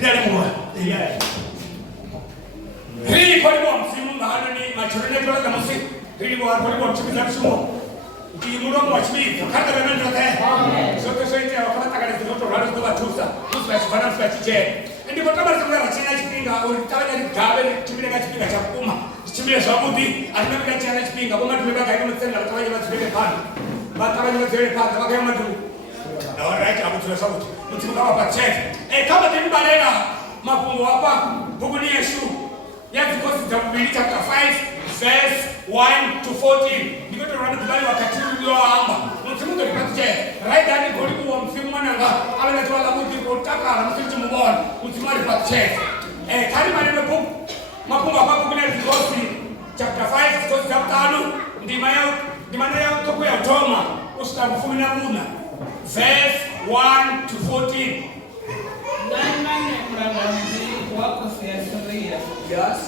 Bila mwa. Hii kwa nini msimu mahali ni machorene kwa kama msimu. Hii kwa msimu msimu. Kimulo kwa chini kata na ndio tayari. Sote sote wakati kama ndio watu wale kwa tusa. Tusa chifana kwa chiche. Ndio kwa kama sema china chipinga ulitawanya ni gabe chipinga chipinga cha kuma. Chipinga cha budi atunabika china chipinga kama tumebaka kama tena tawanya chipinga pana. Batawanya chipinga pana kama kama tu. Na wanaita hapo tuna sauti. Mtu kama pache. Kama timu balena mapungo hapa buguni Yesu. Yaani kwa sababu chapter 5 verse 1 to 14. Ndio tunarudi wakati ulioamba. Msimu ndio kipati right hadi kulipo msimu mwananga anatoa la mtu kutaka na msimu mbona msimu alipati kali maneno book mapunga hapa kuna vikosi chapter 5 vikosi chapter 5 ndima yao toko ya Toma ustafu na muna verse 1 to 14. Nani mlango wako siasuria. Yes.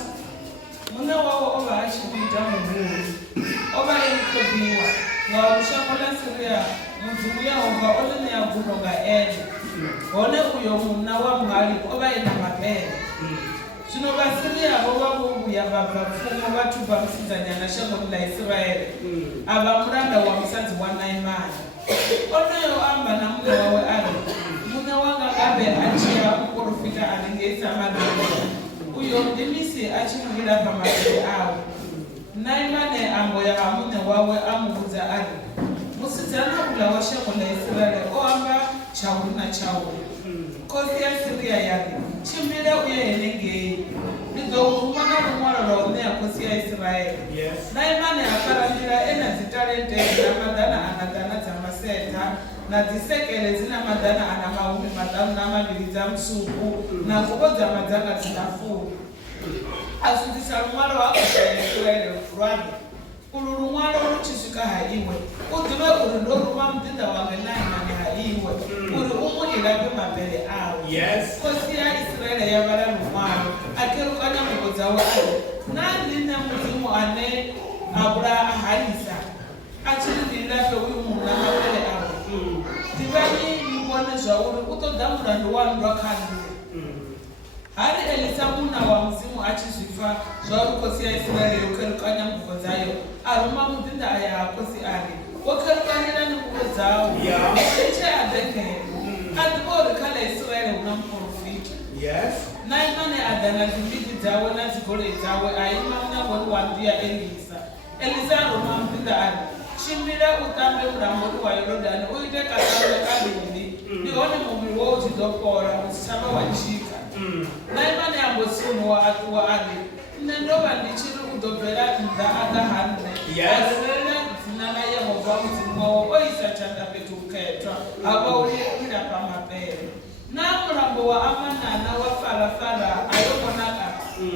Muna wao oba ashibita mungu. Oba ilikobiwa. Wa ushakola siria mzuya oba ole ne agunoga ene. Ole uyo muna wa mali oba ina mapele. Sino basiria oba mungu ya baba fumo watu bamsizanya na shako la Israeli. Aba muranda wa msanzi wa Naimani. Ono amba na mungu wawe ali. Muna wanga gabe achia ukorofita alingesa madole. Uyo ndimisi achimwira pamadole awo. Naimane ambo ya amune wawe amubuza ali. Musizana kula washako la Israeli oamba chawu na chawu. Kosi ya Syria yali. Chimbile uye enenge. Nido umana kumwalo ne kosi ya Israeli. Yes. Naimane akarandira ena zitalente na madana anadana za maseta na zisekele zina madana ana maumi madamu na mabili za msuku na kuboza madana zinafu. Asundisa mwalo wako Israeli rwani. Ulurumwalo ruchishika haiwe. Udiwe uluruma mtinda wange Naimane haiwe. Ilabe mabele awo. Yes. Kosi ya Israeli ya bara lumwalo. Akerukanya mboza wako. Nandi na muzimu ane abura ahalisa. Achiri ndilabe uyu muna mabele awo. Tibani mbone zauri utodamura nduwandu wakandi. Hari Elisa muna wa mzimu achishifa zauri kosi ya Israeli ukerukanya mboza yo. Aruma mudinda aya kosi ali. Wakerukanya na mboza yo. Yeah. Eche adeke. Adibori kala Israeli unamprofita. Yes. Naimane adana zibidi zawe na zigole zawe aima mna wambia Elisa. Elisa roma mpinda ali. Chimbira utambe mrambori wa Yorodani. Uite kasawe alindi. Nione mumiri wa utidopora. Usama wa chika. Naimane ambosinu wa atu wa ali. Nendoba ndichiru udopera nda ada hande. Yes. Zinana ya mwamu zinmwawo. Oisa chanda petu ketwa. Aba uli pa mabele. Na murambo wa amanana wa farafara ayokonaka.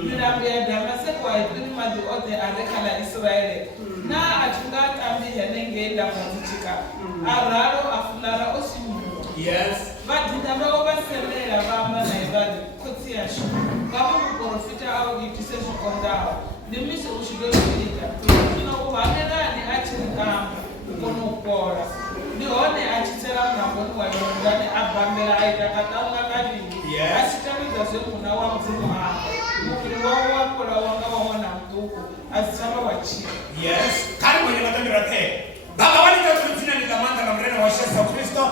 Mirambo ya Damase kwa ibini madi ote alekala Israeli. Na achungata ambi ya nengenda mwazichika. Araro afulara osimu. Yes. Vadindaba obasemera bamba na ibadi kotiashu. Baba mukorofita au gitise shukondao. Nimisi ushido shirika. Kino kubamela ni achirikamba. Ukono ukora. Nione achitera mnamboni wa Yorodani abambela aitakatanga kadingi. Yes. Asitamiza zemuna wa mzimu hapa. Mukiri wao wakola wanga wa mwana mtuku. Asitama wachia. Yes. Kari mwenye matambira te. Baba wali tatu mtina ni lamanda na mrena wa Yesu Kristo.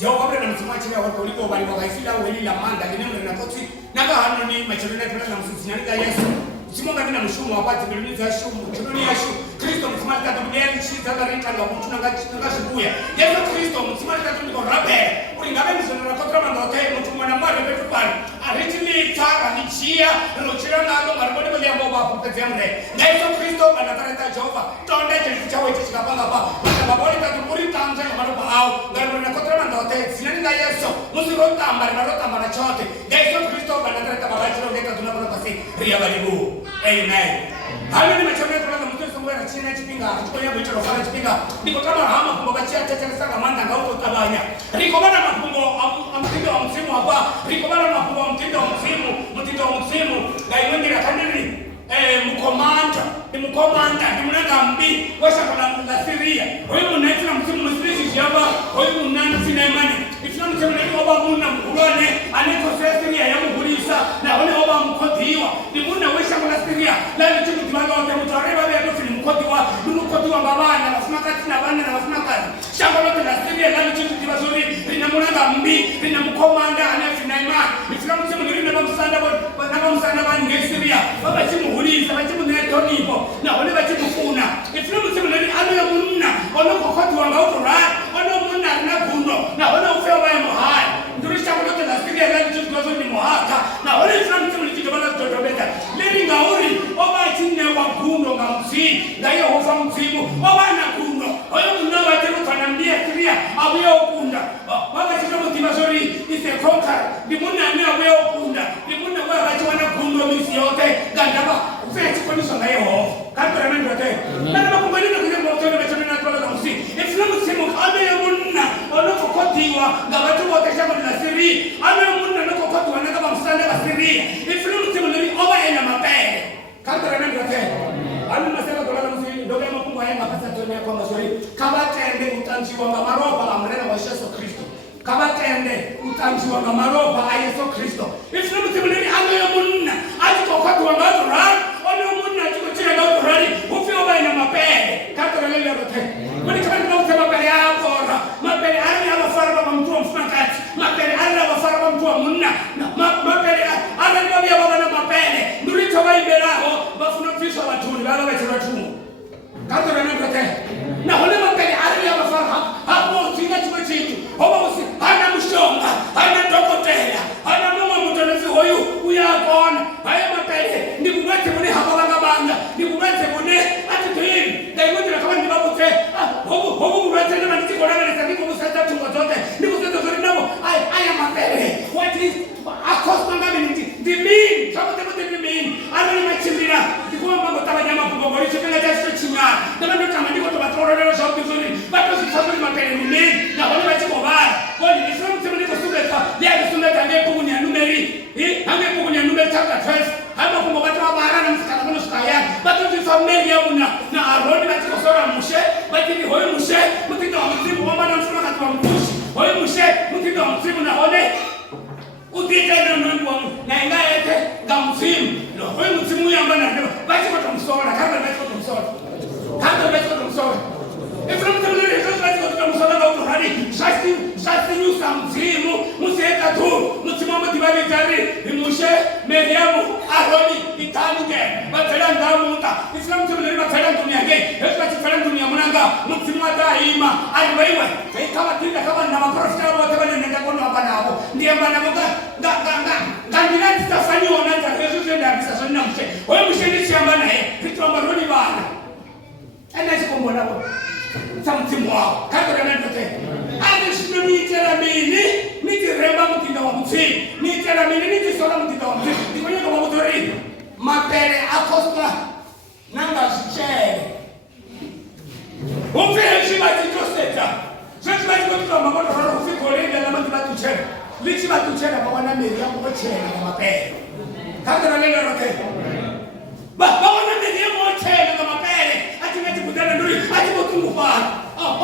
Yao kabla na mtima chini ya watu waliko bali wakaifila weli lamanda kinemu na koti. Naga hano ni machorene tuna na msusinyani ka Yesu. Simonga tena mshumu wapati bilini za shumu. Chununi ya shumu. Kristo msimali tatu mgeni chita garita nga mtuna nga shibuya. Yesu Kristo msimali tatu niko rabe. Ulingabe mzono na kotra mandote mtu mwana mwari wetu pali. Ariti ni tara ni chia. Rochira na alo mariboni mweli ambao wapu pete mre. Na Yesu Kristo anatareta Jehova. Tonde chelifu chawe chishikapanga pa. Mababoli tatu muri tamza ya marupa au. Gariboni na kotra mandote. Sinani na Yesu. Musiro tambari marota mara chote. Na Yesu Kristo anatareta mabachiro ngeta tunapona pasi. Ria balibu. Amen. Hali ni machomea tunaza mtu songwera chini chipinga. Tukonya mwichoro fara chipinga. Niko kama hama kumbabatia tete sana manda ngauko tabanya. Niko bana mapungo amtindo wa msimu hapa. Niko bana mapungo amtindo wa msimu. Mtindo wa msimu. Na iwendi na kanini. Mkomanda. Ni mkomanda. Ni mnanga mbi. Washa kuna Syria. Wewe unaiti na msimu msirishi shaba. Wewe unani sina imani. Ifuna msimu na iwa muna mkulone. Aneko Syria ya mkuli. imo nimuna wisha kuna siria lani chimu tibaga wote mutariba vya dofi ni mkoti wa babana na wafunakazi na bana na wafunakazi shamba lote la siria lani chimu tibazuri lina munanga mbi lina mkomanda anafi na imani nifilamu chimu nirina bamusanda bani nge siria baba chimu hulisa baba chimu netonipo na wale baba chimu kuna nifilamu chimu nirina anu ya munna ono kokoti wa ngautu raa ono munna na gundo na ono ufeo baya muhaya ndurisha kulote la siria lani chimu tibazuri ni muhaka na wale nifilamu chimu nikitobana tutotobeta lini ngauri oba chine wa gundo nga msi nga iyo hofa msimu oba na gundo oyo gundo wa timu tanambia siria abuyo okunda baba chimu tibazuri ise konka dimuna ane abuyo okunda dimuna wa bachi wana gundo misi yote gandaba ufea chikoni songa iyo kanto ya mendo te nana makumbelina kwenye mwotone bachane na tuwala nga msi ifilamu simu ame ya munna onoko kotiwa nga watu wote shama nila siri ame ya munna onoko kotiwa nga kama msanda wa siri ifilamu simu nili oba ena mapele kanto ya mendo te anu nasema dolala msi ndoga mapungu haya mapasa tuene kwa maswari kabatende utanjiwa nga maroba amrena wa Yesu Kristo kabatende utanjiwa nga maroba a Yesu Kristo ifilamu simu nili ame ya munna atiko kotiwa nga turani ono munna atiko chile nga turani ufi oba ena mapele kanto ya mendo te wani kama nina usema mapele ya kora mapele ari ya mafaraba mtu wa mfunakati mapele ari ya mafaraba mtu wa munna mapele ari ya bia baba na mapele ndurito wa iberaho bafuna mfiswa watuni bala wachira tumu kanto ya mendo te na hone mapele ari ya mafaraba hapo usinga chuma chitu hoba usi hana mshonga hana dokotela hana mama mutanafi hoyu uyakona haya mapele ndi kumwete mune hababanga banga ndi kumwete mune ati tuhimu daimundira kama ndi babu te hobu mwete nama niti kolana nita niko musata tungo zote niko musata zori namo aya mapele what is akosta ngami niti dimini sabu temo dimini ala ni machimbira dikuwa mambo taba nyama kubongori chukela jasho chinya dama ndo kama niko toba toro lelo sauti zori bato sifazuri mapele ni mini na wale wachiko bari wali nisramu temo niko subeta lia kisumeta nge pugu ni anumeri hange pugu ni anumeri chapter 12 hama kumbo bato wabara na msikana kono sukaya bato zifameli ya muna na aroni batiko sora mushe batini hoyo mushe mutindo wa mzimu wama na msima katuwa mpushi hoyo mushe mutindo wa mzimu na hone udite na nani wa na inga ete ga mzimu no hoyo mzimu ya mbana neba batiko tumsora kama batiko tumsora kama batiko tumsora ifra mzimu nile yesu batiko tumsora na utuhari shasti nyusa mzimu musieta tu mzimu mtibali jari imushe Meriamu Aroni itanuke batela ndamuta Islam tumele batela dunia ge yesu batela dunia munanga mzimu daima aliwewe kama tinda kama na maprofita wote wale nenda kono hapana hapo ndiye mbana moga ngandila tafani onata yesu ndio abisa sonna mche wewe mshindi shamba naye vitu ambaroni bana ana sikombo nabo mtimu wao kato na ndote adishino mitera mini mitiremba mutinda wa mzimu mitera mini mitisora mutinda wa mzimu ndikonye kwa motori mapere akosta nanga shichere umfe heshima titoseta sisi bati kwa mamono roho ufiko lenda na mandi batu chera lichi batu chera kwa wana meri ya kwa chera kwa mapere kato na nenda rote ba wana meri ya kwa chera kwa mapere ati ngati kudana nduri ati botungu fara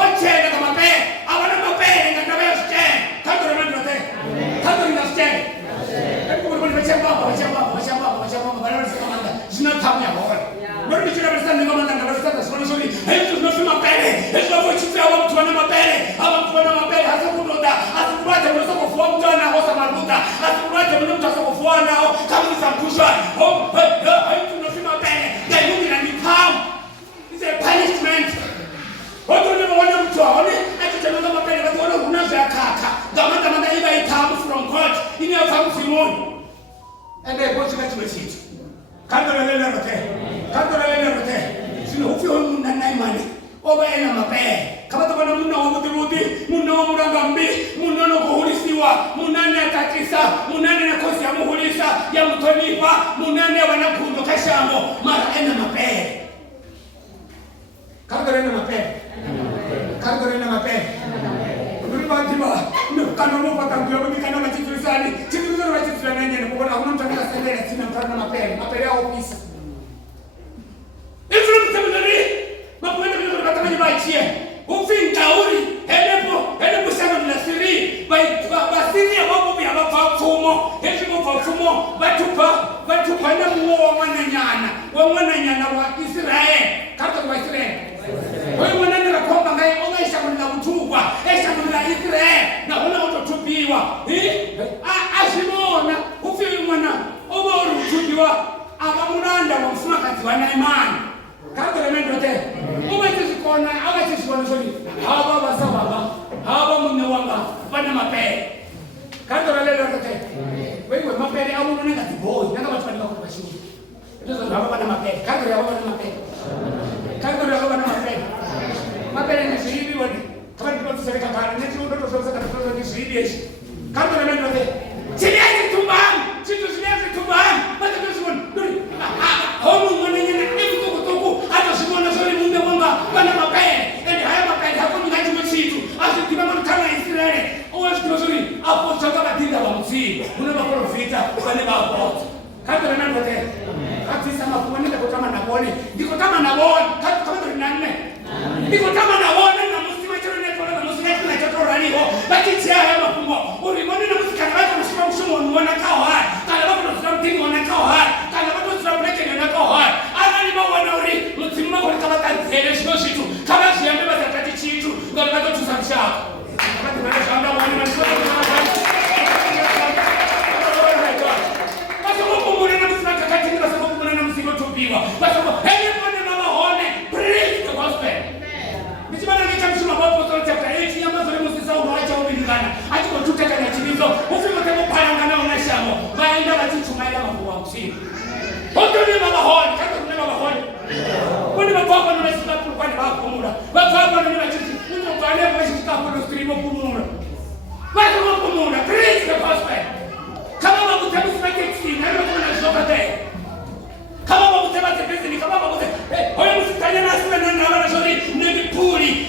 ochena kama mapere awana mapere ngatabe shchen kato na nenda rote kato ni shchen kwa kwa bachamba bana sema zina tamu ya bora ndio bichira basa ni kama ndanga basa sio sio hizo ndio mapere hizo hapo chipia wa mtu ana mapere hawa mtu ana mapere hasa kunoda asikuaje unaweza kufua mtu ana hosa maruta asikuaje mtu asakufua nao kama ni samkusha hizo ndio mapere ndio ni nitamu it's a punishment watu ndio wana mtu aone akitembea mapere watu wana unazo ya kaka gamata mandaiba itamu from God ini afamu simoni ende kwa chimechiti kanto na lele rote sino ufio muna na imani oba ena mapere kama tabana muna wa mutirudi muna wa murangambi muna no kuhulisiwa munane atakisa munane na kosi ya muhulisa ya mtonipa munane wanakundo kashambo mara ena mapere kanto na mapere Nulibatiba kanono patangio bikana machitisani chituzana machitisani nyene kuona kuna mtu anasendera sina mfano mapere ya ofisi ifuru mtamani makwenda bila kutaka majiachie ufintauri hedepo sana na siri basiri ya mambo ya mafumo hedepo mafumo vatupa na muo wa mwananyana wa Israeli kato wa Israeli wewe mwananyana kwamba ngai ongaisha kuna kutugwa esha kuna Israeli na ona utotupiwa ashimona ufi mwana oboru tupiwa abamuranda wa mfumakati wa Naimani kato lemendo te umetizikona awatizikona soli haba basababa haba munne wanga bana mapele kato lelo te wewe mapele au mnenga tiboi nanga watu wanao kwa shule ndio haba bana mapele kato ya bana mapele kato ya bana mapele ni shihidi wadi kama ndio tuseka kana ni ndio tuseka kana ni shihidi yeshi kato lelo te siliazi tumbang situ siliazi tumbang bata tusimon duri homo mwananyana mtukutuku hata simona sori munde mwanga bana mapele ende haya mapele hakuna ngaji msitu asitimama kama Israeli owazi sori hapo sasa batinda wa msitu kuna maprofita wale bapoto kato na nani wote kati sama kuoneka kutama na bone ndiko kama na bone kati kama ndo nane ndiko kama na bone na msima choro ne kwa na msima kuna choro raliho baki tia haya mafumbo ulimoni na msika na watu msima mshumo unaona kao hai kala watu tunasema mtingo unaona kao hai kala watu tunasema pleke unaona kao hai ana ni mawa na uri mtima kwa kama tanzele sio situ kama siambe batati chitu ndio watu tusabisha kati na shamba wani msima kwa sababu everyone mama hone preach the gospel nisimana kicha mshuma hapo kwa chapter 8 ambazo ni msisa unaacha ubingana acha kututeka na chinizo ufimo kama panga na unashamo baenda batichumaila mambo wa msingi hoto ni mama hone kama kuna mama hone kwani mapapa na msika kwa ni hapo muda mapapa na msika ndio pale kwa msika kwa streamo kumura basi mambo muda preach the gospel kama mambo tabisa kiti na ndio kuna shoka tena kama mtema tepesi ni kama mmoja hoyo msitanya na sura na wala shori ni mipuli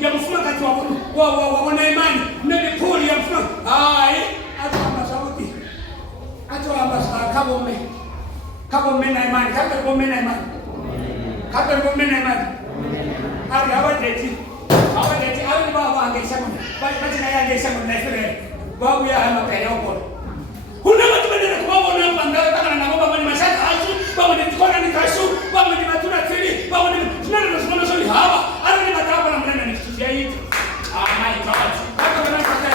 ya mfuma kati wa Naimani ni mipuli ya mfuma ai hata kama sauti hata amba kama mme Naimani kama mme Naimani ali hawajeti ali baba angesema basi na angesema na Israeli babu ya hama kaya huko kuna watu wanaenda kwa wana pangala kama na ngomba mali mashaka hasu baba ni tukona ni kashu baba ni matuna tili baba ni tunana na sema soli hawa ana ni matapa na mrenda ni kishia hii my god hata kama nataka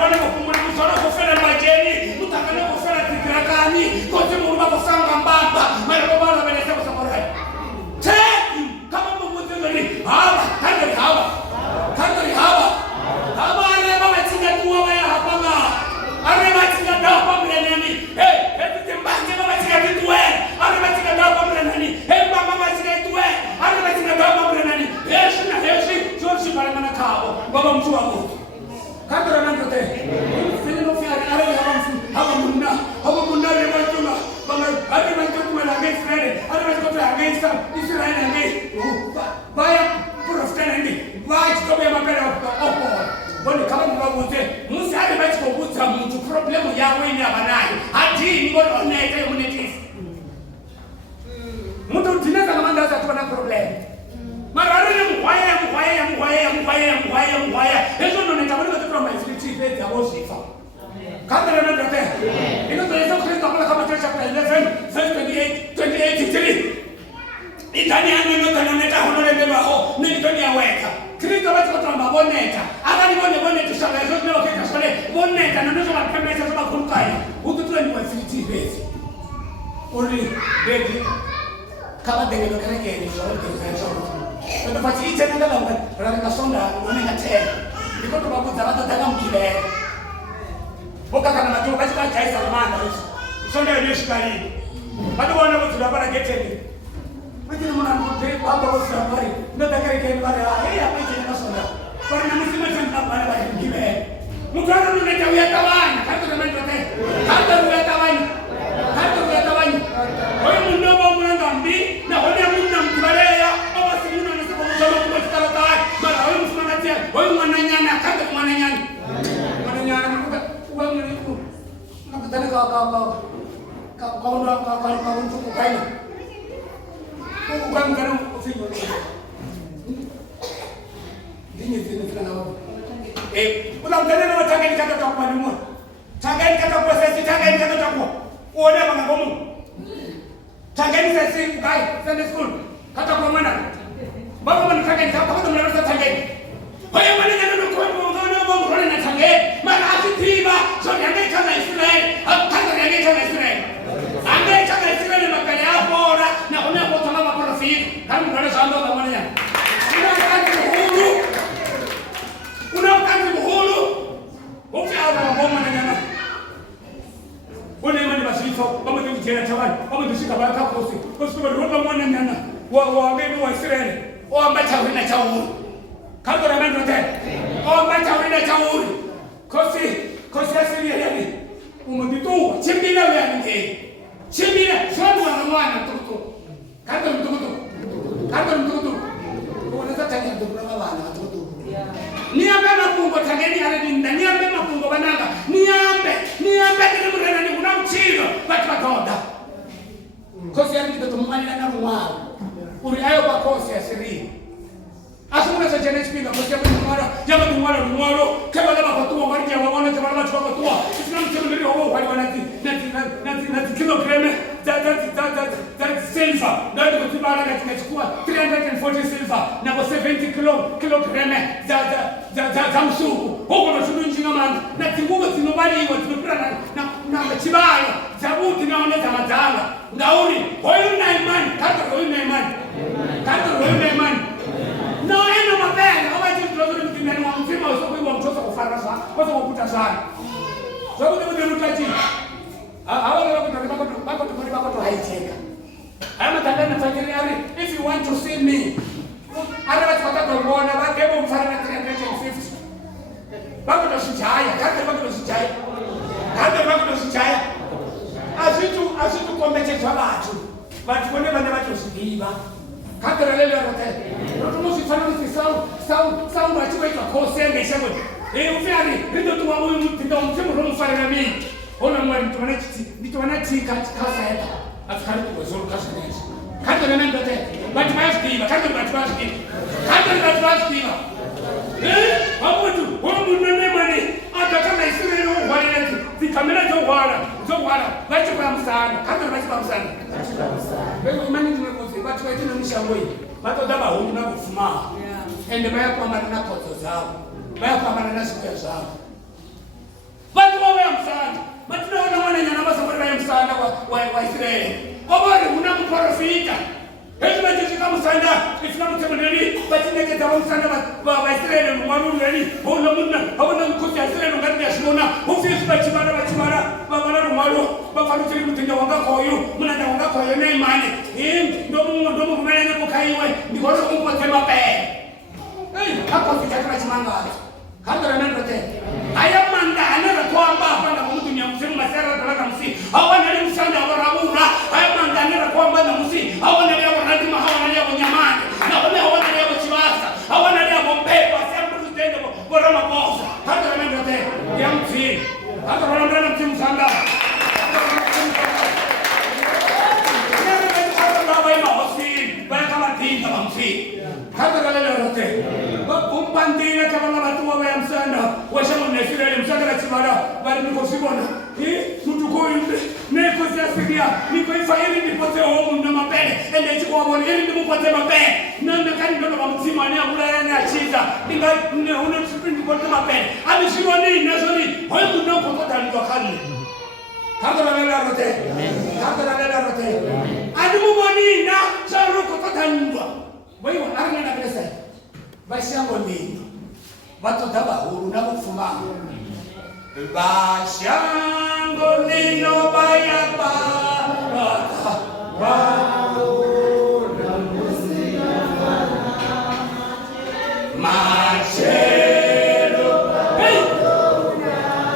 bana kukumuna msoro kufanya majeni mtakana kufanya tikrakani kote muruma kufanga mbamba mara baba na bana sema safari te kama mungu ndio hawa kandari hawa baba mtu wangu kadra nangu te filimo fi ara hawa munna le matuma baba hadi matuma la against Israel hadi matuma against Israel against baya profeta ndi baya kitobe mapera opo bone kama mbabuze musi hadi baya kubuza mtu problem yawe ni abanayo hadi ni ngono oneka yomunetisi mtu tineza kama ndaza tu na problem marare muhaya hizo ndo nitamani watoto wa maisiti hivi ya wosifa kama na ndio tena ino ndio Yesu Kristo kama chapter 11 verse 28 itani aneno tanoneta honore mbele wao ni ndio niaweka Kristo watu kwa maboneta akani boneta shalazo ndio kika shale boneta na ndio mapembe sasa kumkai huko tu ni maisiti hivi uri begi kama dengelo kale ni sio ndo pati ite nenda la kasonda unanenga tena niko to babu tabata daga mkile boka kana majo basi ka chai salamana sonda ndio shikali bado wana watu dabara geteni majina mwana mte baba wa safari ndo dakari ke wale hapa ite na sonda kwa nini msima tena bana bali mkile mtwana ndo nitawia tawanya kato kama ndio tena kato ndio tawanya wewe mndomo mnanga mbi na honia mna mtubalea au simuna nasema kusoma kwa kitala mara wewe msimamatia wewe mwananyana kaka mwananyana nakuta wewe mliku nakutana kwa mtu kukaina kwa mgano ufinyo nini zile zile na wao Unamtendea watangeni kata kwa mwalimu. Tangeni kata kwa sisi, tangeni kata kwa. Uone kama ngomu. Tangeni sisi kai, Sunday school. Kata kwa mwana. Baba mwana tangeni kata kwa mwana tangeni. Kwa hiyo mwana ndio kwa ngono na tangeni. Maana asipiba, so yange kama Israeli. Kama yange kama Israeli. Ange kama Israeli makali hapo na kuna kwa tama profit. Kama mwana shamba kwa mwana. Unamkazi muhulu. Ukiaona ngoma na nyama. Wone mani basifo, baba ndio jera tawani. Baba ndio shika baraka kosi. Kosi kwa roba mwana nyana. Wa ngeni wa Israeli. O ambacha wina cha uhuru. Kago na mendo te. O ambacha wina cha uhuru. Kosi asili ya yani. Umoditu, chimbina wewe ni. Chimbina, shonu wa mwana tukutu. Kago mtukutu. Kago mtukutu. Unaweza tanya ndio kuna bana tukutu. Niambe mapungo tangeni aledinda, niambe mapungo bananga, niambe ni murena ni kuna mchino, batatoda. Kosi ya ndio tumani na mwao. Uri ayo kwa kosi ya siri. Asumuna sa jenes pinga kosi ya mwaro, jama mwaro, kama lama kwa tuwa marija wa wana kama lama kwa tuwa. Sina mchino ndio wao wali wanati kilogramme that silver. Ndio kutibara katika chukua 340 silver na kwa 70 kilogramme za msuku. Huko na shulu njinga manga na tingugo tinobali hiyo tunapira na chibalo zabuti naona za matanga. Ngauri hoyo na imani, kata hoyo na imani. Kata hoyo na imani. No eno mabele, awaje tunazuri mtindani wa mzima usoko wa mtoto kufarasa, kwa sababu kukuta sana. Sababu ndio mtaji. Bako to haicheka. Ama tangana fanyeni ari, if you want to see me. Ara watu wataka kuona bakebo mfara na 350. Bako to sijaya, kata bako to sijaya. Kata bako to sijaya. Asitu komete kwa watu. Watu kone bana watu sidiba. Kata lele rote. Roto musifanya sound watu kwa kose ngeshago. Ufyani, ndio tu wao mtindo mtindo mfara na mimi. Ona mwari mtuwanachi kasa hapa. Afikari kwa zoro kasa nesi. Kata na nenda te. Bati maskiba, kata bati maskiba. Kata bati maskiba. Hapo tu, wao mnene mani. Hata kama Israeli wale neti. Zikamera zo wala. Bati kwa msana. Kata bati kwa msana. Wewe imani tumekosi. Bati wetu na mshangoi. Bato daba huko na kufuma. Ende baya kwa marana kozo zao. Baya kwa marana siku zao. Bati wewe msana. Matuna wana nyana masafari ya msaada wa Israeli. Obari unamprofita. Hebu majeshi kama msaada, Islamu temendeli, batinde ke tawo msaada wa Israeli mwaru yeli. Bona munna, abona mkuti Israeli ngati ya shimona. Ofisi bachimara, babana mwaru, bafalu tiri mtinda wanga koyo, munanda wanga koyo na imani. Ndomo kumele na kukaiwe, ndikono kumpote mape. Hapo kitakana chimanga. Kadra nenda te. Aya manda anara kwamba hapana kwa mtu nyamsema masera talaka msi. Hawana ni msanda wa rabura. Aya manda anara kwamba na msi. Hawana ni radima, hawana ni nyamani. Na hawana ni chibasa. Hawana ni bombepa, sema tutende kwa rama bosa. Kadra nenda te. Ya msi. Kadra nenda msi msanda. Kadra nenda te. Pandina kama watu wa msanda washamu Israeli msanda chimara bali niko sibona mtu koyo neko siasiria niko ifaili nipote homu na mapele ende chiko waboni ili nipote mapele nanda kani ndo kwa mzima ni akula yana chiza ninga una sprint nipote mapele ali shiro nini nazori homu ndo kwa ndo kali hata la rote adu mumoni na saru kwa ndo wewe aranga na pesa Bashango nini? Watu daba huru na kufuma. Bashango nino bayapa. Baona musiyama. Machelo. Hey!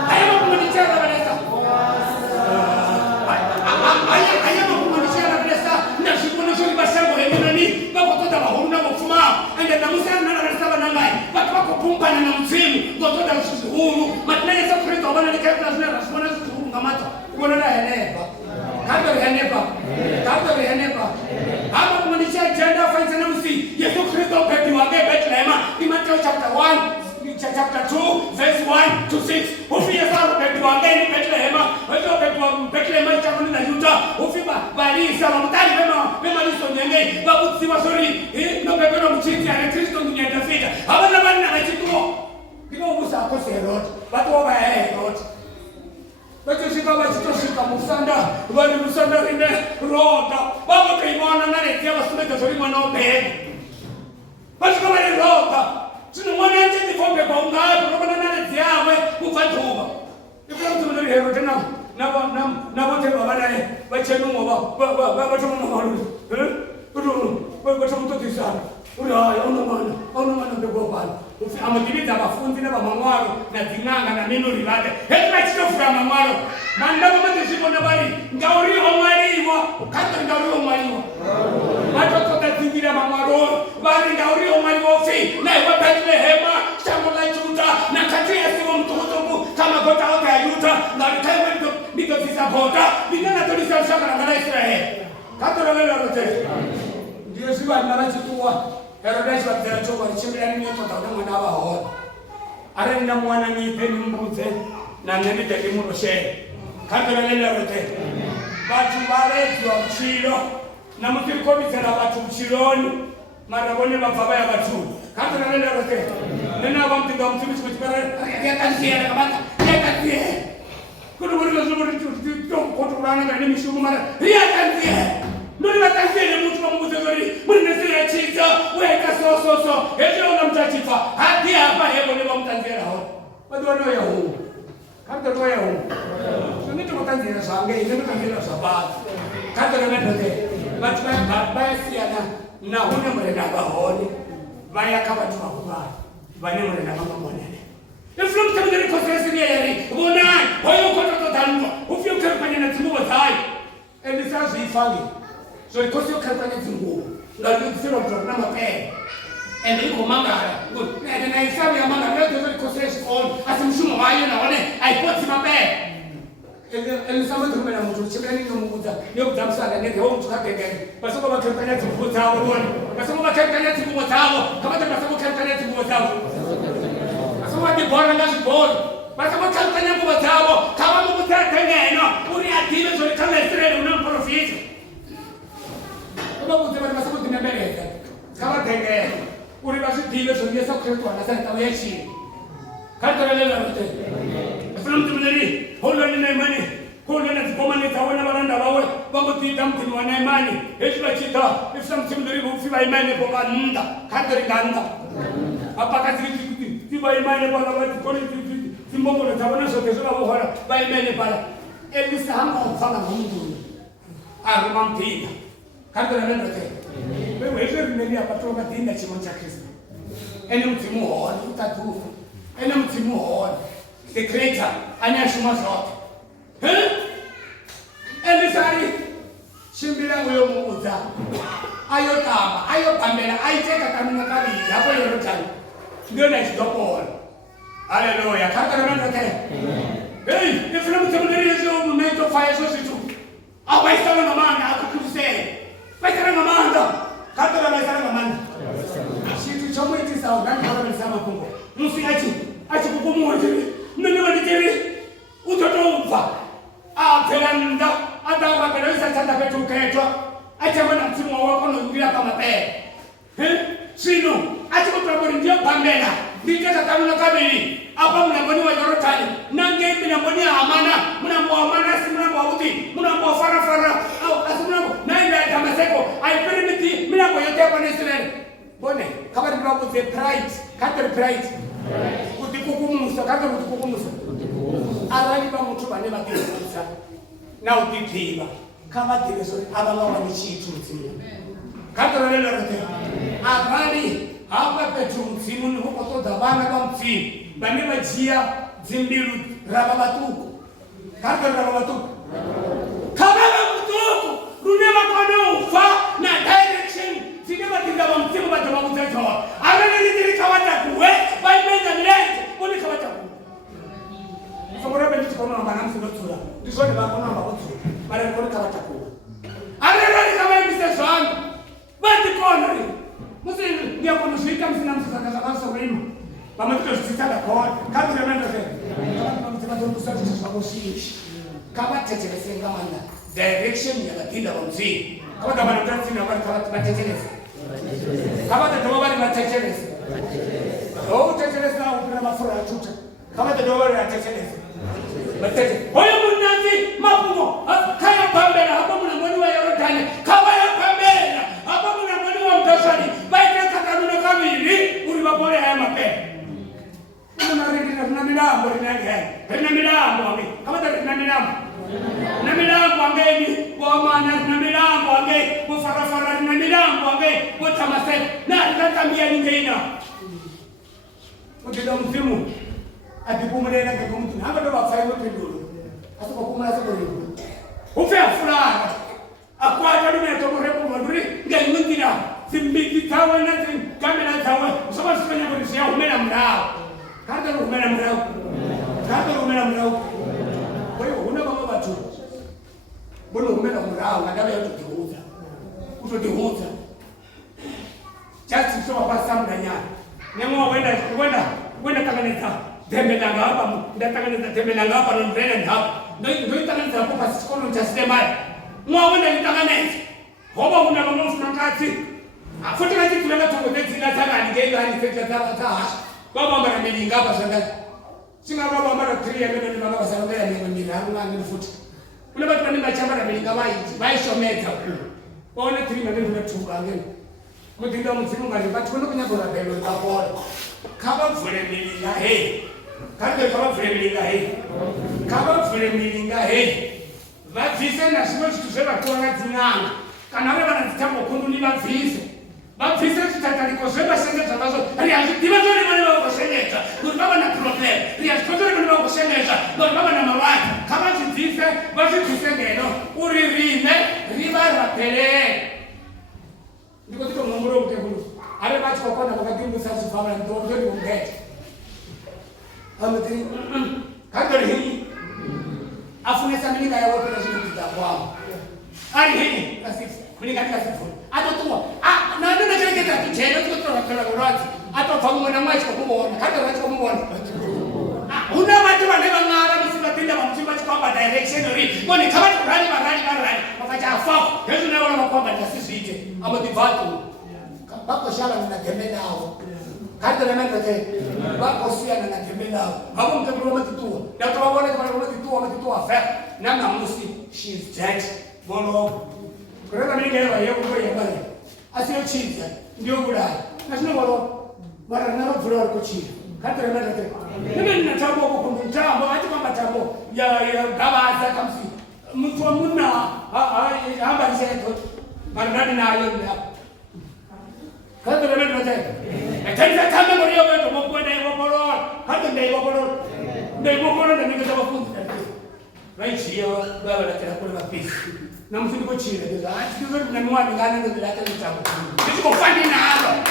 Aya makumanichana Vanessa. Aya makumanichana Vanessa. Na shikuna shuri bashango nini? Bako daba huru na kufuma. Ende na musana watu wako pumpa na mzimu ndoto da huru matnene sa Kristo bana ni kaita na rasmana huru ngamata kuona na henepa kato henepa hapo kumanisha jenda fanza na msi Yesu Kristo pepi wake Bethlehem ni Mathayo chapter 1 chapter chapter 2 verse 1 to 6. Ufie saru petwa ngeni Bethlehem. Wewe petwa Bethlehem chamuni na Yuda. Ufiba bali sama mtali bema liso nyenge. Babu siwa sorry. No pepero mchiti ya Kristo dunia itafika. Habana bani na chituo. Kiko ubusa akose Herod. Watu wa Herod. Batu shika shika musanda. Wali musanda rinde roda. Babu kaimana nane tia wasumeta sori mwana obedi. Batu kama ni roda. Sino mwana nje nifombe kwa ungapo. Kama nane tia we ufatuba. Ifu mtu mwana Herod na wote babanae bachenu mwa batu mwa malu. Batu mtoto sana. Ulaya ona mana bego bana. Ufi amadibita abafundi n'abamamwaro na zinanga na neno libade. Hekima chitofuka mamwaro. Manda bomate sibona bali. Ngauri omaliwa. Ukata ngauri omaliwa. Watu kotazingira mamwaro. Bali ngauri omaliwa fi. Na iwa Bethlehem shambo la Yuda na kati ya siwa mtukutuku kama gota yote ya Yuda na rikaiwa nito zisabota. Binana tulisa mshaka na mara Israeli. Kato na lelo rote. Ndiyo siwa marachi tuwa. Herodes wakitera choko alichimbira nini yoto tauna mwana wa hodi. Arenda mwana ni peni mbuze na nene teki muroshe. Kanto na lele rote. Batu barezi wa mchilo na mtirikobi tena batu mchiloni. Marabone mafaba ya batu. Kanto na lele rote. Nena wa mtiga mtimishi kuchikara. Yakansiye na kamata. Yakansiye. Kutu wuri wazuburi kutu kurana kani mishumu mara. Yakansiye. Nuri watanzile mtu wa muzezori. Mwine zile chita. Weka so. Ejo na mtachita. Hati hapa hebo ni wa mtanzila ho. Wadu wano ya huu. Kanto tuwa ya huu. So nitu mtanzila sange. Nitu mtanzila sabati. Kanto na metote. Baya siyana. Na hune mrena bahoni. Baya kaba tuwa kubari. Bane mrena mama mwanene. Iflo mtamzili kosesi ya yari. Unai. Hoyo koto tanwa. Ufio kepanye na timu watai. Elisazi ifangi. So ikosi ukapanya zinguo. Ndio kisema mtu na mape. Ende iko mangara. Na isabu ya mangara ndio ikosi on. Asimshumo wayo na wale aipoti mape. Ende sama tu mena mtu chekani ni mumuza. Ndio kutamsana ndio huko tukakengeni. Basi kwa kempanya zinguo zao wone. Basi kwa kempanya zinguo zao. Kama tunasema kempanya zinguo zao. Basi kwa bora na bora. Basi kwa kempanya zinguo zao. Kama mumutengeno. Uri ative zuri kama Israeli unamprofiti. Kama mtu anasema tunembeleza kama tenge uri basi dile sonye sakreto na sasa taweshi kata lele rote from tumleri hola ni imani hola na komani tawana baranda bawe bambo titam tinwana imani heshima chita ifsam tumleri bufiba imani kwa nda kata nganda apa kati tiba imani kwa watu koni timbongo na tawana sote sola bohara ba imani pala elisa hanga sana mungu arumamtina Kanto na neno te. Wewe hizo vimenia patoka dinda chimo cha Kristo. Ene mtimu honi utatufu. Ene mtimu honi. The creator anyashuma zote. Ene sari shimbira uyo muuza. Ayo tama, ayo pambela, aiteka kanuna kabili. Hapo yoro tani. Ndio na shidopo. Hallelujah. Kanto na neno te. Hey, ifuna mtimu hizo momento fire so situ. Awaisana na manga akukuse. Baitara ngamanda. Kato na baitara ngamanda. Shitu chomo iti sawa. Nani wala msama kungo. Nusi achi kukumu wajiri. Nani wajiri. Utoto ufa. Pelanda. Ata wakelewisa chanda petu ketwa. Achi wana mtimu wako na uvila kama pe. Sino. Achi kutraburi ndio pambela. Ndio tatamuna kabili. Apa mnamboni wa yorotani. Nange mnamboni ya amana. Mnambo amana si mnambo uti. Mnambo farafara. Au asimnambo. Naenda Damaseko. Aiperimiti. Mnambo yote hapa ni Israeli. Bone. Kama ni mnambo the pride. Kata pride. Utikukumusa. Kata utikukumusa. Arali ba mtu bane bakumusa. Na utikiba. Kama direso. Abala wani chitu mtimu. Kata na lelo rote. Arali. Hapa petu mtimu ni huko to dabana kwa mtimu. Bane majia zimbiru rababatuku. Kata rababatuku. Kababa mtuku. Dunia makono ufa na direction. Sinema tinga mtimu bata mabuteto. Arali nitiri kawata kuwe. Baimenda milete. Buni kawata kuwe. Somora bendi kono na banamsi gotura. Disoni ba kono na gotura. Bare kono kawata kuwe. Arali kama Mr. Swan. Bati kono ni. Musi ndio kono shika msina msaka za kansa wema. Mama kitu sitaka kwa. Kazi ya mendo tena. Kama mtu kusafisha sababu si. Kama tetelese kama na direction ya kinda mzee. Kama kama ndio sina kama tetelese. Kama ndio bali tetelese. Oh tetelese na upira mafura tuta. Kama ndio bali tetelese. Batete. Oyo munazi mapumo. Kaya pambela hapo mna mwani wa Yordani. Kama ya pambela hapo mna mwani wa Mtosani. Baita katanuna kamili uri mapole haya mapema. Na milambo ina milambo wange kama na milambo wange kwa maana na milambo wange kufarafara na milambo wange kutamase na tatambia ningeina utilo mzimu atipumulena kwa mtu hapa ndo bafai wote ndolo hata kwa kumala sasa ndio ufe fulana akwata dume to morepo maduri ngenyingira simbiki tawe na kamera tawe sababu sifanya kwa sia umela mlao Kata rumena mrau. Kwa hiyo una mama watu. Mbona rumena mrau na dawa ya kutuhuza. Kutuhuza. Just so kwa samu na nyanya. Nemo wenda tanganeza. Tembelanga hapa, ndatanganeza tembelanga hapa na mbele hapa. Ndio tanganeza kwa sikolo cha sema. Mwa wenda nitanganeza. Hoba una mama mfungati. Afuta kitu tunaenda tukodezi na tanga nigeiga ni feka ta. Baba mbara milinga hapa sasa. Singa baba mbara 3 ya mimi ndio baba sasa mbele ni mimi hangu ngani futi. Kuna watu wanimba chamba na milinga wai shometa. Waone 3 na mimi tunatuka ngeni. Mtinda msimu ngani bati kwenda kwenye bora belo za bora. Kama vile milinga kama vile milinga Vavise na simo chitusema kwa zinanga. Kana wale wanazitambo kundu ni vavise. Baptiste tutaliko sema senge tabazo. Diba zoni wale wako seneta. Baba na problem. Kotori wale wako seneta. Baba na mawati. Kama zitife, basi tusengeno. Uririme, riba rapele. Ndiko tiko ngomoro mtekulu. Ale bati kwa kona wakati mbusaji fama na ndio ngeti. Ametiri. Kadri hii. Afunesa milinga ya wote na zini kwao. Ari hii asifu. Kulinganisha sifu. Atotua. Na ndio nakeleketa kichele tutoka kwa rorati. Atofamu na macho kumuona. Kata macho kumuona. Una watu waneva ngara msibatinda msiba kwa direction ri. Mbona kama rali. Mafacha afa. Yesu na wala kwamba ni sisi ite. Ama divatu. Bako shala ninatembea nao. Kata na mimi tete. Bako sia ninatembea nao. Hapo mtakuru mtitua. Na tuwaone kama mtitua fa. Namna musi she is dead. Bolo. Kwa mimi leo yeye kwa yeye. Asio chinja ndio gula. Nasema walo mara na vula kwa chini. Kata na mimi mimi ninatambo kwa mtambo hata kama tambo ya gabaza kamsi. Mtu wa munna hamba zetu. Mara na ayo ndio. Kata na mimi Tenda kama mrio wetu mkwenda hiyo bolo. Hata ndio bolo. Ndio bolo ndio ndio wafunzi. Right here baba na tena kule mapisi. Na mfundiko chini ndio atizo na mwani ngana ndio bila hata mtambo. Niko fani na hapo.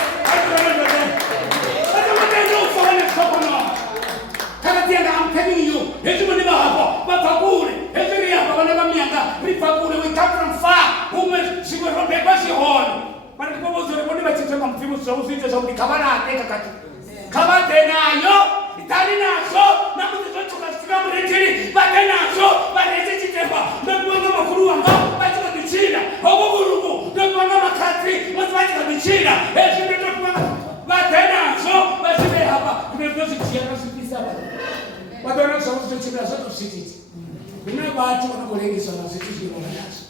Hata mtendo ufanye kokono. Kama tena I'm telling you, hetu mniba hapo. Mapakure. Hetu ni hapo wana mianga. Ripakure we come from far. Ume sigo robe basi hon. Bali kwa bozo ni mniba chitema mfimu sauti za kabana ateka kati. Kama tena yo itali nazo na mtu tukasikia mretiri batena nazo balete chitepa. Ndio makuru anga bachika bichira. Obugurugu ndio makati mtwacha bichira. Ndio batena nazo basibe hapa. Ndio zikiana sipisa. Badala sauti chira zote sititi. Bina watu wanakolenga sana sititi kwa nazo.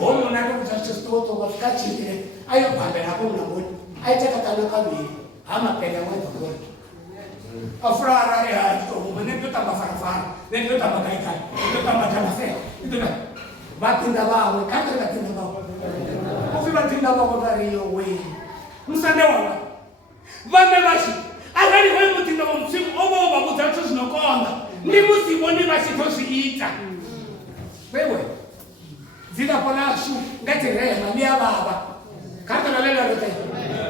Wao wanaenda kutafuta toto wakati ile. Ayo pambe hapo na mbona. Aitaka tano kabili. Ama penda wewe kwa. Afrara ya to ndio tabafarafara. Ndio tabakaikai. Ndio tabatamase. Ndio batinda bawe kata batinda bawe. Kofi batinda bawe bari yo we. Musande wala. Vame bashi. Agari wewe mutinda wa msimu obo bakutatu zinokonda. Ndi musiboni bashi tosiita. Wewe. Zida pona shu ngati rema mia baba. Kata na lele rote.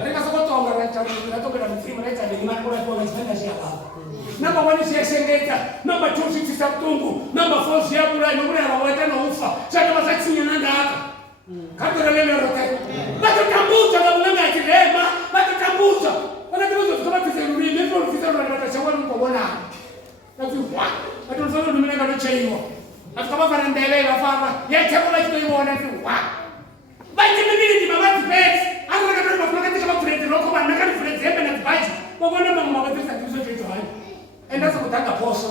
Reka sokoto ngara chamu natoka na msimu leta ni makora kwa msana shia baba. Namba 1 siyasengeta, namba 2 sisatungu, namba 4 siyabula nyumura ya waweta na ufa. Chata masaki nyananda haka. Kata lele rote. Bata tambuza na mnanga ya kirema, bata tambuza. Wana tambuza kama kisemuri, Ndipo ukifika ndo watashauri mko bona. Nafi wa. Watu wanafanya ndio mimi ngalo chaiwa. Afikama fana ndele bafama. Ya chakula kiko hiyo nafi wa. Baiti mimi ni mama tipet. Hapo ndo tunafanya kama friend roko bana kama friend hapa na baiti. Mbona mama wapesa kizo chetu hai. Enda sasa kutaka poso.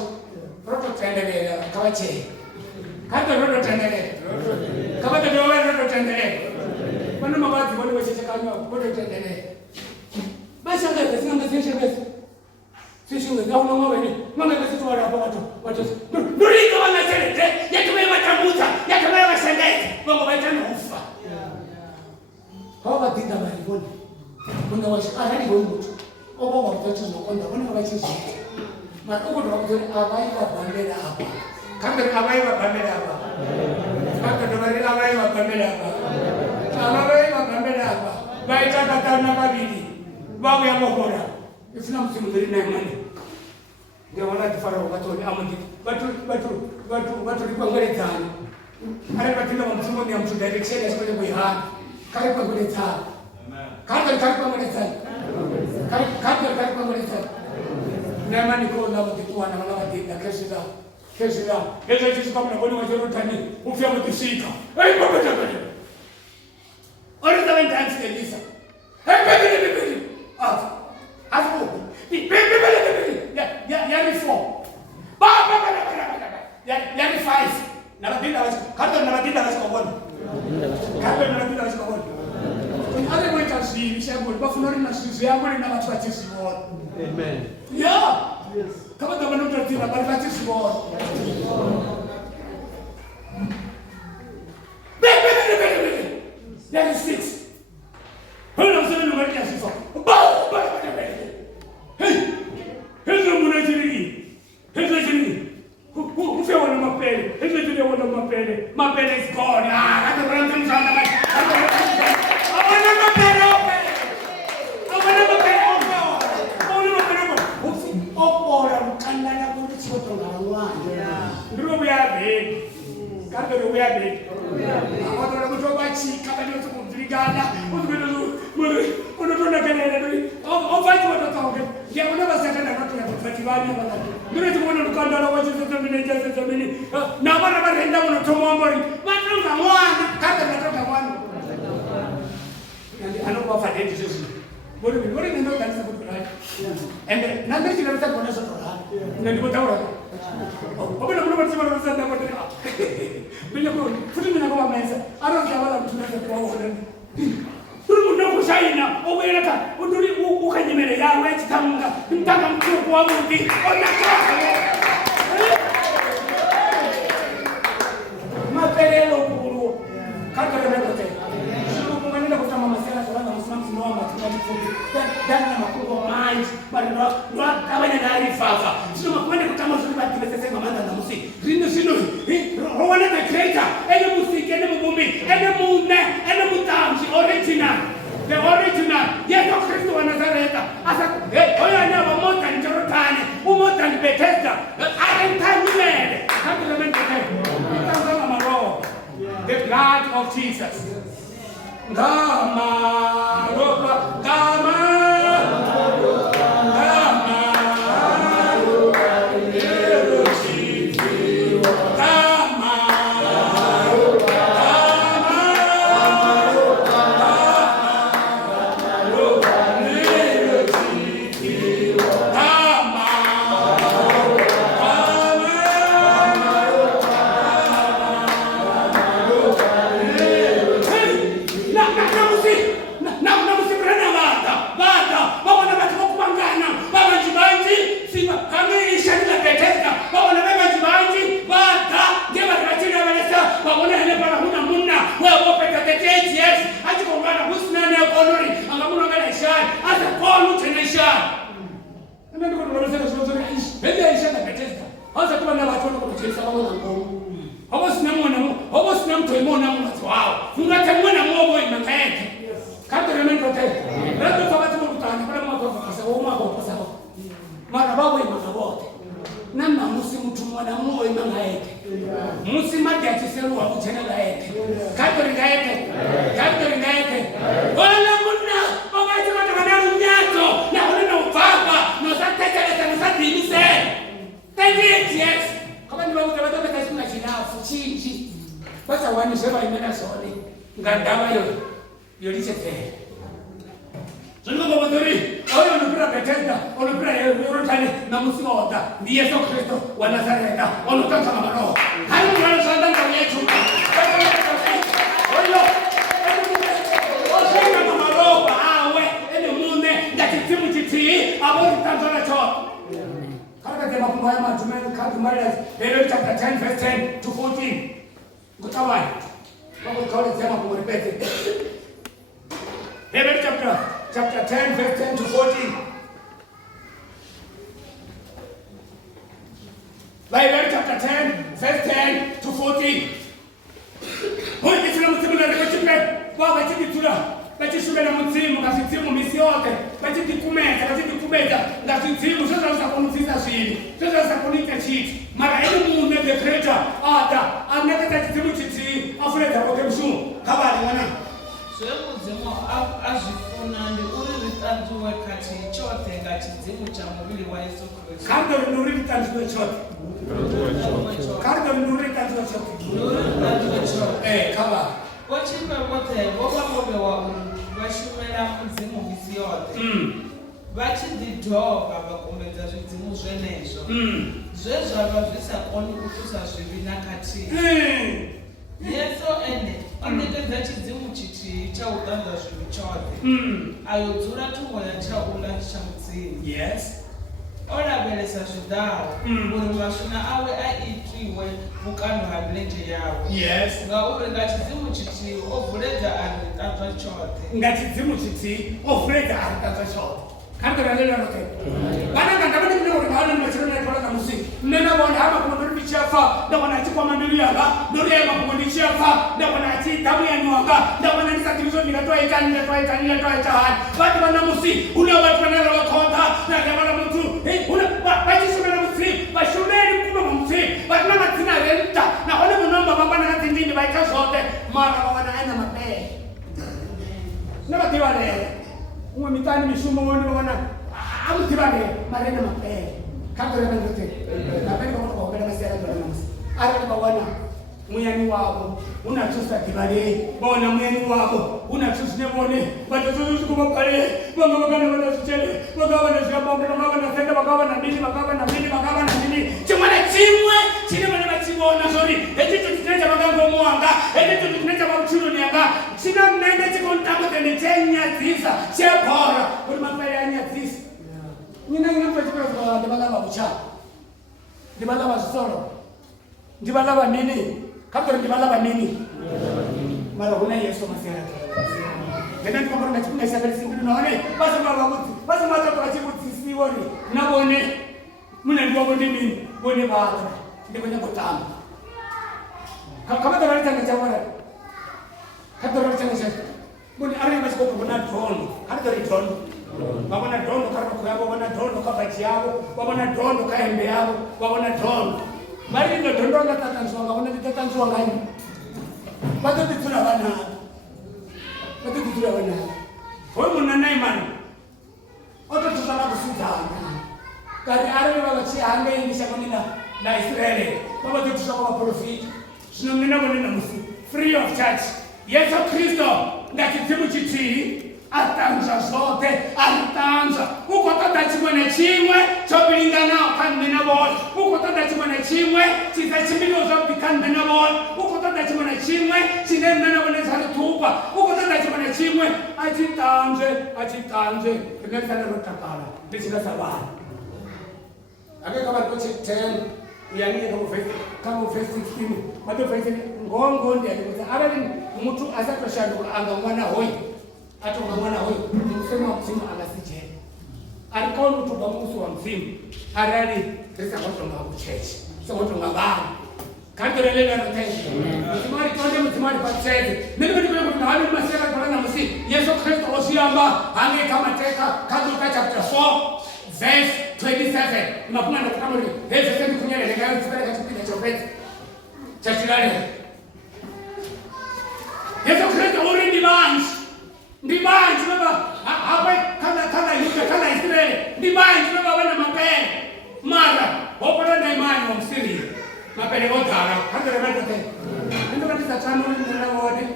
Roto tendele kawache. Hata roto tendele. Kama ndio wewe roto tendele. Mbona mabati wale wachechekanywa roto tendele. Basi anga zinanga zishe sisi ngao na ngao ni mama kasi tu wala watu ndio wana chelete yatumwe matambuza yatumwe masendete bongo baitana ufa hawa dinda bariboni kuna washikari bongo obo watoto nokonda bona bachishi makuko ndo abaiba bandera hapa kanga abaiba bandera hapa kanga ndo bari abaiba bandera hapa abaiba bandera hapa baita tata na babidi babu ya mokora ifuna msimuzi na imani ndio wana kifara wakati wa amani watu lipo ngere tano ale batinda msimu ni mtu direction ya sio kwa hapa kale kwa ngere tano kale kwa ngere tano kale kwa ngere tano na imani kwa na mtu wana wana dinda kesho hizo hizo kama na bodi wajoro tani ufia mtushika baba tabata ora da ventana elisa bebe afu ya reform ya revise na badinda wazi hata na badinda wazi kwa bwana kabe na badinda wazi kwa bwana ale kwa tafsiri bishago kwa fulani na sisi yangu na watu wa tisi bwana amen yeah yes kama kama ndio tunatina bali wa tisi bwana bebe ya six huna msema ni mwalimu ya sisa Hezo munajiri. Hezo jiri. Ufia wana mapele. Hezo jiri wana mapele. Mapele is gone. Hata brandi mzanda mai. Awana mapele ope. Awana mapele ope. Awana mapele ope. Ufi opora mkanda na kundi chikoto na wanja. Nduru ya big. Kato ru ya big. Awana na kutoba chika bali watu kumdirigana. Unaona kelele ndio. Ofaiti watoto ya unaweza sasa na watu ya kufatibani hapa. Ndio tumeona dukanda la waje zote mmejaza zamani. Na bana bana ndio mnatomwa mbori. Watu na mwana kata natoka mwana. Ndio anakuwa fadeti sisi. Bora ndio kanisa kwa right. And na ndio tunataka kuona sote hapa. Na ndipo taura. Baba na mwana msema na sasa ndio. Bila kwa futi mimi na kama mesa. Ara wala mtu anaweza kuona. Turu shaina obeleka unduri ukanyemere yawe kitanga ntanga mtuko wa mundi onaka mapelelo kuru kaka remote shuru kunganenda kutama masela sana msimamizi ndio matukati fupi ndani ya makubwa mai bali ndio kabanya na arifafa sio kwenda kutama sio bali tumesema manda na musi sino rowana the creator ene musiki ene mubumbi ene munne ene mutamshi original the original Yesu Kristo wa Nazareth asa oya na mota njorotane umota ni Bethesda arentanyele kabla mente kama maro the blood of Jesus ngama ropa ngama Wala muna, omaji mata kana unyato, na wala upapa, no sata it, yes. Kama niwakuta watoto katika chinafu chinji. Basa wani sema imena soni. Ngandama yo lichete. Sio kama madhuri. Hao wanapira Bethesda, wanapira Yordan na musima wata. Ni Yesu Kristo wa Nazareti. Wanataka kama roho. Hayo ndio wanashangaa kwa yetu. Oyo. Osema kama roho awe ene munde ndakitimu titi abo tanzana cho. Katika tema kwa haya matumeni kati Maria Hebrews chapter 10 verse 10 to 14. Kutawai. Kwa kauli tema kwa repeat. Hebrews chapter 10 verse 10 to 14. Hebrews chapter 10 verse 10 to 14. Hoy kisema msimu na kuchipe kwa bachiti tula. Bachishule na msimu kasitimu misiote. Bachiti kumeza, bachiti kubeza. Ngasitimu sasa usakunufisa shini. Sasa usakunita chiti. Mara emu munde the creator. Ata anakata kitimu chiti. Afuleta kwa kemshumu. Kabali wana. Swemu zemo azifuna ndi uri ritanzuwe kati chote ngati dzimu cha mubili wa Yesu Kristo. Kando nuri ritanzuwe chote. Kando nuri ritanzuwe chote. Nuri ritanzuwe chote. Kaba. Kochimbe wote boba mobe wa vashumela mudzimu misi yote. Vachidhidhoga vakombedza zvidzimu zvenezvo. Zvezvava zvisakoni kutusa zvivi nakati. Yesu ene onekedza chidzimu chiti chaudanza zvinhu chote. Ayodzura tumweya chaula chamudzimu. Yes. Olavelesa zvidharo uri masvina awe aitwiwe mukando hamilenje yawo. Yes. Ngauri ngachidzimu chiti ovhuledza ari ritanzwa chote. Ngachidzimu chiti ovhuledza ari ritanzwa chote. Kandi ralelo rote. Bana ngandabani mne uri bahana machiro na ikola kamusi. Nena wona hama kuma nuri bichafa, na wana chikwa mandiri yanga, nuri ema kuma ndichafa, na wana chi damu ya nyonga, na wana nisa tibizo nikatoa itani. Watu wana musi, una watu wana wakonda, na wana mtu, una bachi shumela musi, bashumeli kuma musi, watu na matina renta, na wana munomba mambana na tindini baika zote, mara wana aina mape. Na batiwa le. Umwe mitani mishumo wone wana amutibane marena mape. Kato reba ndote. Na pende kwa kwa masera kwa namusi. Ara kwa wana muyani wabo unachusa kibale bona muyani wabo unachusne bone batozuzu kuma pale banga banga bana chele banga bana shamba banga bana senda banga bana mbili chimwana chimwe chine bana bachibona sorry echicho chinecha banga ngomwanga echicho chinecha bachulo nyanga china mnende chikontamo tene chenya zisa chepora kuri mapale anya zisa nina ngapa chikora ndibanga babucha ndibanga basoro ndibanga banini kapro ndibanga banini mara kuna Yesu masera nenda tukapora nachimuna sabeli sindu naone basa babakuti basa mata kwa chibuti siwori nabone muna ndiwo ndimi bone bata ndikwenye kutamba kama tabarita ngachawara katorora changa bone ari basi ko kuna drone katori drone babona drone karako yabo babona drone kabachi yabo babona drone kaembe yabo babona drone mari ndo drone ngatatanzwa babona ngatatanzwa ngani bato bitula bana hoy munna nay man oto tusana kusudana kari ari baba chi hange indisha konina na Israeli baba tusaka kwa profit sinamnena bonena musi free of charge Yesu Kristo ngakidzimu chiti atanza zote atanza uko tata chimwe chimwe chobilingana kandi na boy uko tata chimwe chimwe chizachimilo zopikanda na boy uko tata chimwe chimwe chinenda na bone zari tupa uko tata chimwe chimwe achitanze ngekana rotakala ndisika sabana ake kama kochi 10 yani kama verse 16 mato verse ngongo ndiye arali mtu asatoshanduka anga mwana hoyi atonga mwana hoyi msema msimu alasije alikuwa mtu bamusu wa msimu arali pesa kutonga kuchechi sio kutonga baba kanto lele na tete mtimari konde mtimari pacheze nini ndio kuna hali masera kwa na msi Yesu Kristo osiamba ange kama teka kanto chapter 4 verse 27 unapuna na kama ni verse 10 kunyele ndio kipele katika chopeti chachilale Yesu Kristo already ndibanji baba hapa kana Israeli ndibanji baba wana mapele mara wopata na imani wa msiri mapele odhara kandere matote ndo kanisa tano nina wode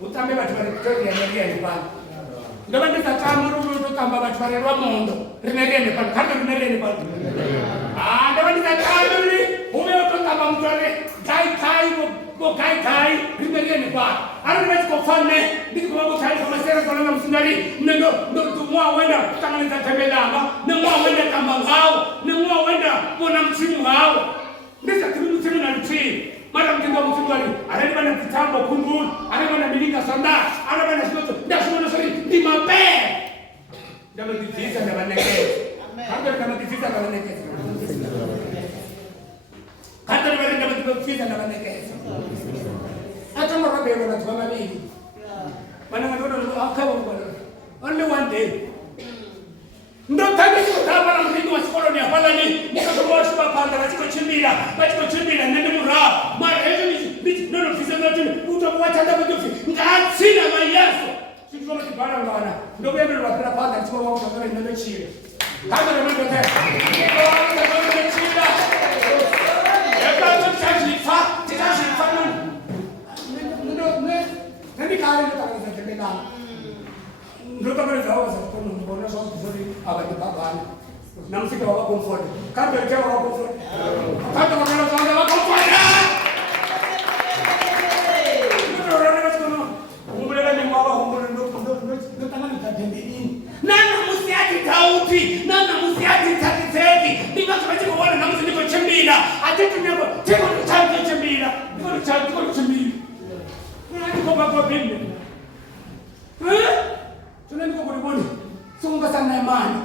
utambe bathu bari kutoria neria nipana ndo kanisa tano ruto kamba bathu bari rwa mondo rineria nipana kando rineria nipana ndo kanisa tano ni umeoto kamba mtore kai go kai rineria nipana ari metiko fane ndiko babo kai kama sera kwa msindari ndo tumwa wenda tanganiza tembelanga nemwa wenda kamba ngao nemwa wenda bona msimu hao ndisa timu na luti mara mtinga msindari arani bana kitambo kungul arani bana milinga sanda arani bana sinoto ndashona sori ndi mabe ndama ditisa na baneke amen kama ditisa na baneke kata bana ndama ditisa na baneke hata mara bego na tuama mingi mana ndoto akawa only one day ndo tabiso tabana mlingo wa koloni hapana ni nikatomwa shiba panda batiko chimbira nende mura mara hizo ni no fisa zote utamwacha hata mtofi ngatsina mayaso sisi kama kibana ngana ndo bebe wa kila panda tiwa wao kama nende chile kama ndio ndio tena ndio ndio chile ekato chaji fa ndio kare ndio tembea ndo kama ndio wao sasa mbona sio vizuri abadi babana na msika wa comfort kando ile wa comfort kando kama ndio kando wa comfort ndio rara kama umbrela ni mwa umbrela ndo tamani tatembeni nana musiati tauti nana musiati tatiteti ndika tumeje kuona na msiko chembila atete nebo teko chanzo chembila ndiko chanzo chembila nani kwa bimbe tunani kwa kuliboni sunga sana imani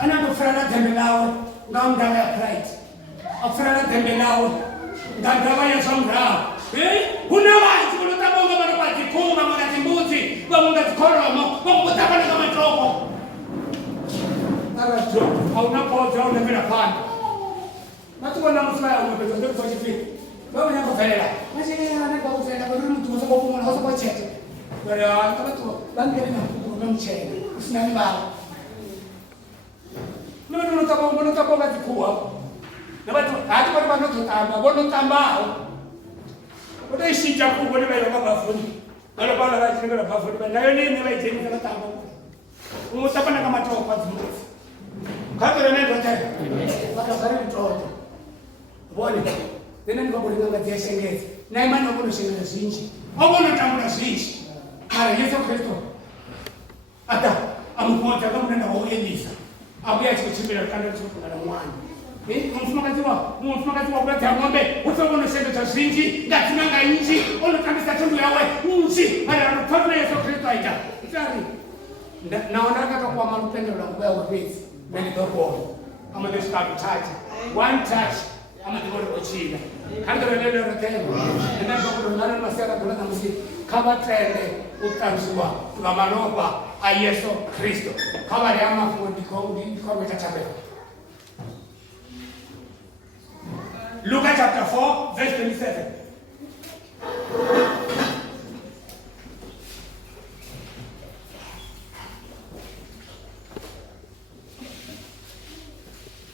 ana frana tembelao ngamdala ya pride afrana tembelao ngamdala ya somra una watu kunatabonga bana kwa tikunga mwana timbuzi kwa munga tikoromo kwa munga tabana kama toko ara jo au na po jo na bila pan watu wana msaya unapeto ndio kwa chifi wewe nyako fela basi ana kwa ufela kwa mtu mmoja kwa mwana hasa kwa chete bale kama tu bangere na kwa mchele usinani bao Nono tabonga tikua na watu hata kwa bano tutamba bono tambao oda ishija ku bone bayo bafuni balo bala ba tinga bafuni ba nayo ni ba iteni kama tamba umutapana kama toka kwa zimu kadere ne dote baka kare mtoto bone tena ni babuli nganga jesengezi na imani wako shengeza zinji obono tambula zinji mara Yesu Kristo ata amukwata kama nenda waoyelisa abuya chichimbira kanda chokana mwana mfumakazi wa kuleta ng'ombe usobono shendo cha zinji ngatinanga inji ono kabisa tundu yawe inji ala anapata Yesu Kristo aita tsari naona kaka kwa malupendo la kubaya wapezi nani doko ama this kind touch one touch ama diboro kochina kanda lelo rotemo ndio kwa nani masera kuna msi kama tende utanzua kwa manoba a Yesu Kristo kama yama fundiko metatabela Luke chapter 4 verse 27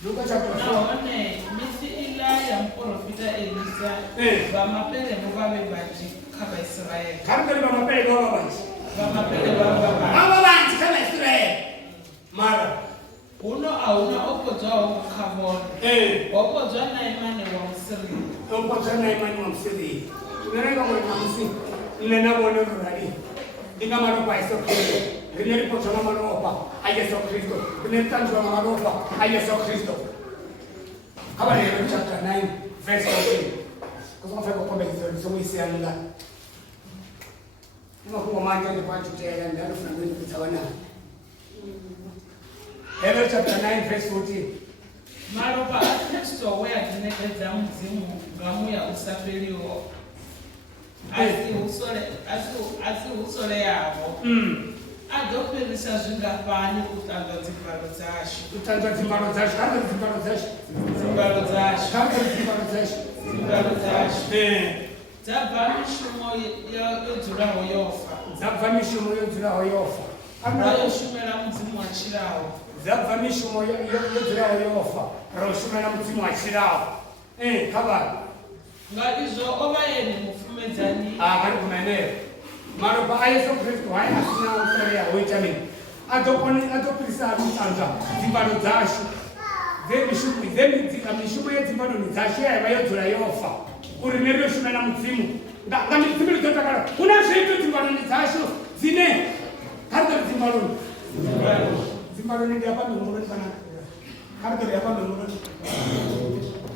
Luke chapter 4 misi Ilaya mprofita Elisa bamapele mubabe baji kaba Israel kambele bamapele baba baji baba baji kaba Israel mara uno auna opozwa ukhavona opozwa na imani wa msiri tunarenga kwa msi nena bone rurari inga maro kwa Yesu Kristo rineri pochona maro opa a Yesu Kristo rineri tanjwa maro opa a Yesu Kristo kama ni chapter 9 verse 14 kwa sababu kwa hizo somo isi anga kwa manja ni kwa tutela ndani fulani kutawana Hebrews chapter 9 verse 14 Maropa Kristo wea tinekeza mzimu gamu ya usafiriwo asi usole yavo adoperisa zvingafani kutanzwa dzimbalo dzasho dzabva mishumo yodzurawo yofa ayoshumira mudzimu wachirawo zabva mishumo yodzirawo yofa roshumela mudzimu achirawo kavana ngaizvo ova yeni mufumedzani kari kumaenero maropa ayesu kristu hai asina usareya oitamini atopirisa kusanza dzimbano dzashu mishumo yedzimbano dzashu yaiva yodzura yofa uri nerioshumela mudzimu ngamidzimu lidzotakara kuna zvitu dzimbanoni dzashu dzine karitori dzimbanoni dzimbanoni ndiyapamemuroni kana karitori yapamemuroni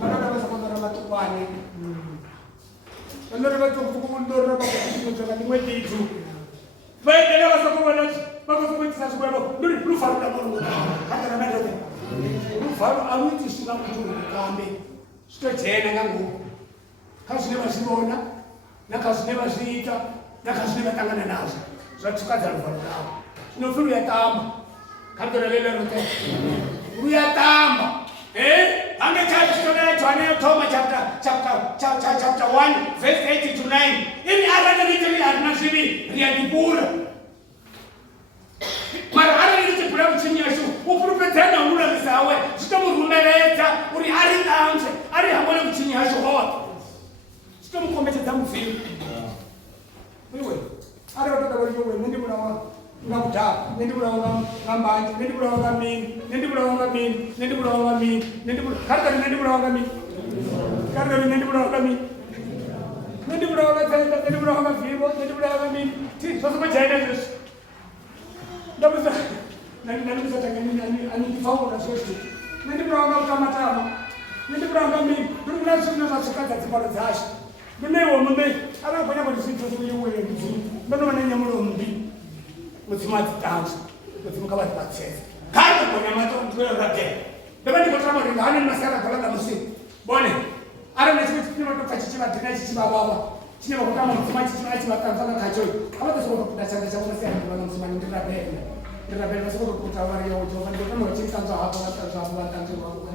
makadavasakondora matukwane andore vatokukumundorora pakuizoka limwe ditu vaendela vasakuvanati vakosokuitisa zvikwavo nduri ruvharo damorua kandaramatote ruvharo aruiti svinga kuti urukambe zvitochena nganguku kazvine vazvivona nakazvine vazviita nakazvine vatangana nazvo zvatukadza ruvharo ravo zvinofi ruyatamba kandoravelerote ruyatamba hange chaitonayatwane toma chapter 1 verse 8 to 9 ili araneritori harina zvivi riyadibura mara aranerichibura muchinyashu upurupedzana unuramisawe zvitomurumeredza uri ari danzve ari hambone muchinyashu hote zvitomukombetedza mudzimu iwe ari vatodavaiyowe nendiburawa ngakudhaka nendiburawa ngambanje nendiburawa ngamini nendiburawa ngamini nendiburawa ngamini karikari nendiburawa ngamini karikari nendiburawa ngamini nendiburawa ngatsaita nendiburawa ngavhivo nendiburawa ngamini zvasokojaina zvesvi ndabuza nandifaura zvesvi nendiburawa ngakutamatama nendiburawa ngamini ndiri kuna zvino zvasvikadza dzimbano dzashu ndineiwo mune arabanya kuti zvitozviuye ndonova nenyamulo mbi mudzimu adzitanzva mudzimu kavatibatseza kandi konyamatontwerake ndovandikotramaringa hane masara galanga musiku bone ari nechimwe chipinotoka chichivadhina chichivavava chine vakutama mudzimu achivatanzana kachoyo avatosokotokuda chanda chakunasiyanaivana musimani ndirapenda vasokotokuta variyawo jehova ndikotama vachitanzwa hapo vatanzwa hapo vatanzwa hapo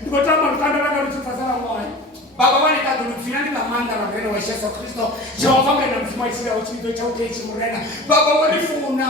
ndikotama rukanda ranga ruchitasara mwai baba vane kadhuludzina ndikamanda varwere wajesu kristu jehova mrena mudzimu wachirawo chividzo chauke chimurena baba warifuna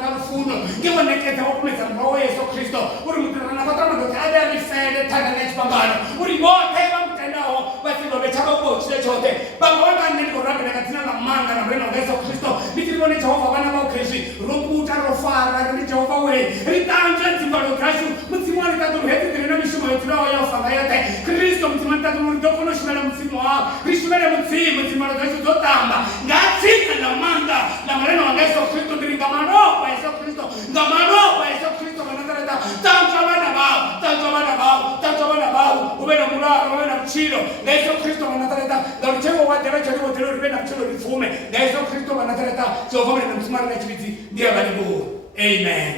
ngarufuno ngewanekedza wakumedza mva wayesu kristu uri mutirana kwatamadoti adarifele tanda nechipambano uri mote vamutendawo vasilove chavakochile chote baba vanganendikorambira kadzina lamanga namrena wayesu kristu nditirivone jehova vana vaukrizvi rokuta rofara riri jehova wei ritanzve dzimbano dzashu mudzimu wanikadhuruhedzidhirina mishumo yodzirawo yofanga yote kristu mudzimu anikadhururidokono shumela mudzimu wavo rishumele mudzimu dzimbano dzacho dzotamba ngatsika namanda namarena wanga yesu kristu ndiri ngamanokwa yesu kristu ngamanokwa yesu kristu vanazareta tanzva vana vavo tanzva vana vavo tanzva vana vavo uve namuraro uve namuchiro ngayesu kristu vanazareta ngaruchengo wadhera charivodhero rive namuchiro ripfume ngayesu kristu vanazareta jehova mrena mudzimu arina chividzi ndiye varivo amen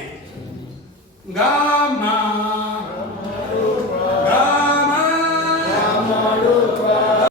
ngama